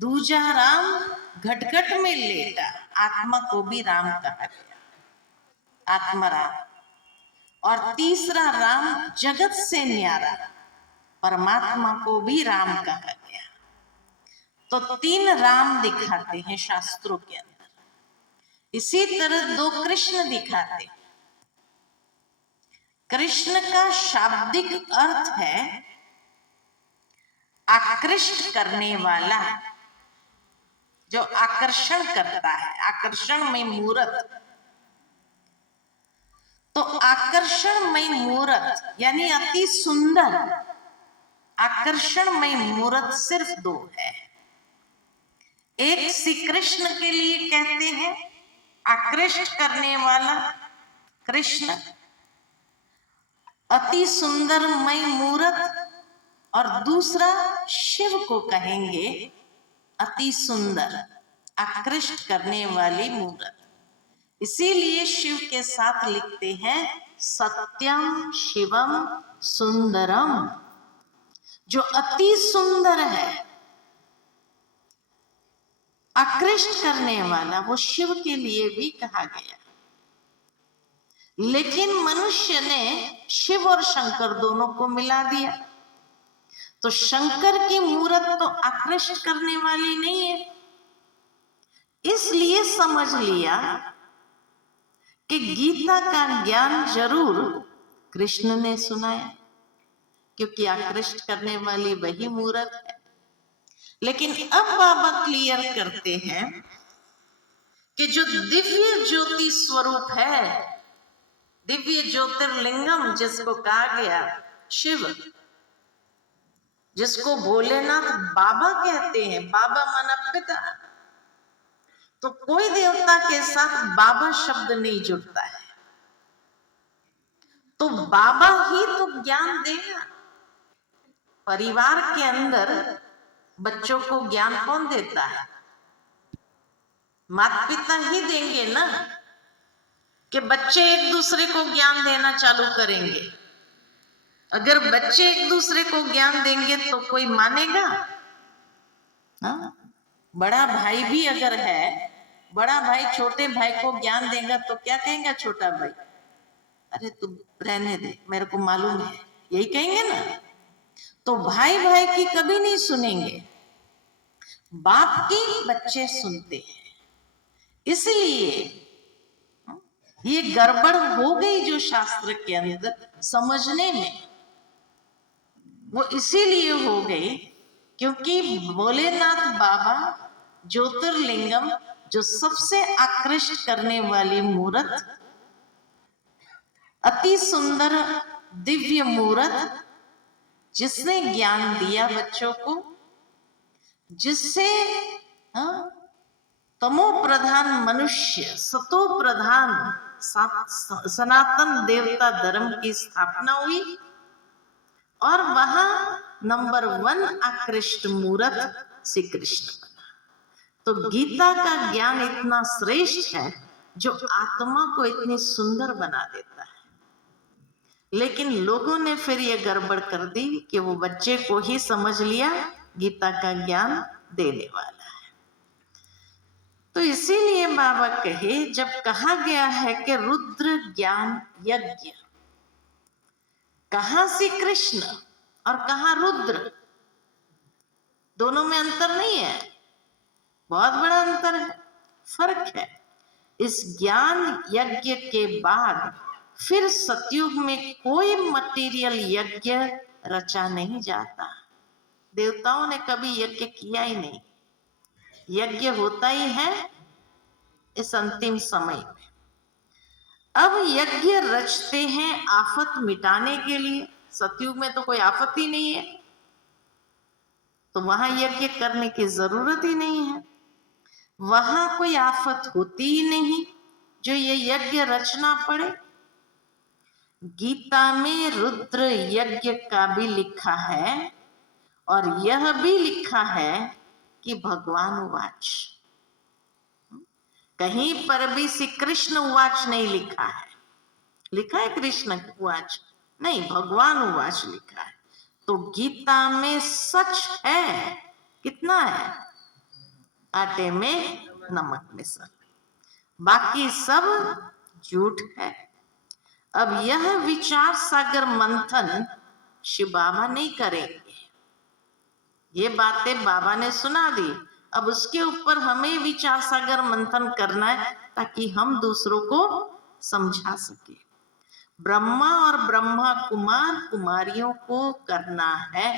दूजा राम घटघट में लेटा, आत्मा को भी राम कहा गया, आत्मा राम। और तीसरा राम जगत से न्यारा, परमात्मा को भी राम कहा गया। तो तीन राम दिखाते हैं शास्त्रों के अंदर। इसी तरह दो कृष्ण दिखाते। कृष्ण का शाब्दिक अर्थ है आकृष्ट करने वाला, जो आकर्षण करता है, आकर्षणमय मूर्त। तो आकर्षणमय मूर्त यानी अति सुंदर आकर्षणमय मूर्त सिर्फ दो है। एक श्री कृष्ण के लिए कहते हैं आकृष्ट करने वाला कृष्ण, अति सुंदरमय मूर्त, और दूसरा शिव को कहेंगे अति सुंदर आकृष्ट करने वाली मूर्त। इसीलिए शिव के साथ लिखते हैं सत्यम शिवम सुंदरम, जो अति सुंदर है, आकृष्ट करने वाला, वो शिव के लिए भी कहा गया। लेकिन मनुष्य ने शिव और शंकर दोनों को मिला दिया, तो शंकर की मूर्त तो आकृष्ट करने वाली नहीं है। इसलिए समझ लिया कि गीता का ज्ञान जरूर कृष्ण ने सुनाया, क्योंकि आकृष्ट करने वाली वही मूर्त है। लेकिन अब बाबा क्लियर करते हैं कि जो दिव्य ज्योति स्वरूप है, दिव्य ज्योतिर्लिंगम जिसको कहा गया शिव, जिसको भोलेनाथ बाबा कहते हैं, बाबा माना पिता, तो कोई देवता के साथ बाबा शब्द नहीं जुड़ता है। तो बाबा ही तो ज्ञान देगा। परिवार के अंदर बच्चों को ज्ञान कौन देता है? माता पिता ही देंगे ना, कि बच्चे एक दूसरे को ज्ञान देना चालू करेंगे। अगर बच्चे एक दूसरे को ज्ञान देंगे तो कोई मानेगा? हाँ? बड़ा भाई भी अगर है, बड़ा भाई छोटे भाई को ज्ञान देगा तो क्या कहेगा छोटा भाई? अरे तू रहने दे, मेरे को मालूम है, यही कहेंगे ना। तो भाई भाई की कभी नहीं सुनेंगे, बाप की बच्चे सुनते हैं। इसलिए ये गड़बड़ हो गई जो शास्त्र के अंदर समझने में, वो इसीलिए हो गई क्योंकि भोलेनाथ बाबा ज्योतिर्लिंगम, जो सबसे आकृष्ट करने वाली मूर्त, अति सुंदर दिव्य मूर्त, जिसने ज्ञान दिया बच्चों को, जिससे तमो प्रधान मनुष्य सतो प्रधान सनातन देवता धर्म की स्थापना हुई, और वहां नंबर 1 आकृष्ट मूर्त श्री कृष्ण बना। तो गीता का ज्ञान इतना श्रेष्ठ है जो आत्मा को इतनी सुंदर बना देता है। लेकिन लोगों ने फिर ये गड़बड़ कर दी कि वो बच्चे को ही समझ लिया गीता का ज्ञान देने वाला है। तो इसीलिए बाबा कहे, जब कहा गया है कि रुद्र ज्ञान यज्ञ, कहां श्री कृष्ण और कहां रुद्र, दोनों में अंतर नहीं है, बहुत बड़ा अंतर है, फर्क है। इस ज्ञान यज्ञ के बाद फिर सतयुग में कोई मटेरियल यज्ञ रचा नहीं जाता। देवताओं ने कभी यज्ञ किया ही नहीं, यज्ञ होता ही है इस अंतिम समय में। अब यज्ञ रचते हैं आफत मिटाने के लिए। सतयुग में तो कोई आफत ही नहीं है, तो वहां यज्ञ करने की जरूरत ही नहीं है, वहां कोई आफत होती ही नहीं जो ये यज्ञ रचना पड़े। गीता में रुद्र यज्ञ का भी लिखा है, और यह भी लिखा है कि भगवान उवाच। कहीं पर भी श्री कृष्ण उवाच नहीं लिखा है। लिखा है कृष्ण उवाच? नहीं, भगवान उवाच लिखा है। तो गीता में सच है, कितना है? आटे में नमक मिसल, बाकी सब झूठ है। अब यह विचार सागर मंथन शिव बाबा नहीं करेंगे। ये बातें बाबा ने सुना दी, अब उसके ऊपर हमें विचार सागर मंथन करना है ताकि हम दूसरों को समझा सके। ब्रह्मा और ब्रह्मा कुमार कुमारियों को करना है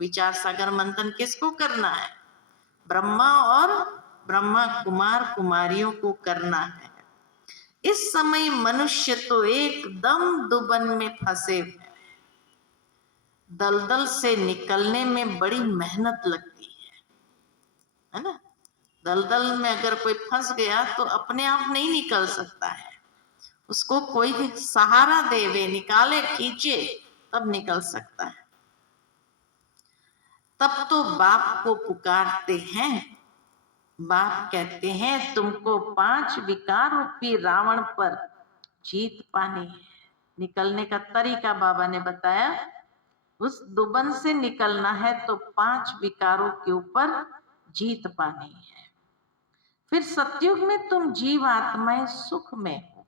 विचार सागर मंथन। किसको करना है? ब्रह्मा और ब्रह्मा कुमार कुमारियों को करना है। इस समय मनुष्य तो एकदम दुबन में फंसे हुए हैं। दलदल से निकलने में बड़ी मेहनत लगती है ना। दलदल में अगर कोई फंस गया तो अपने आप नहीं निकल सकता है, उसको कोई सहारा देवे, निकाले, खींचे, तब निकल सकता है। तब तो बाप को पुकारते हैं। बाप कहते हैं तुमको 5 विकार रूपी रावण पर जीत पानी है। निकलने का तरीका बाबा ने बताया। उस दुबन से निकलना है तो 5 विकारों के ऊपर जीत पानी है। फिर सतयुग में तुम जीव आत्माएं सुख में हो।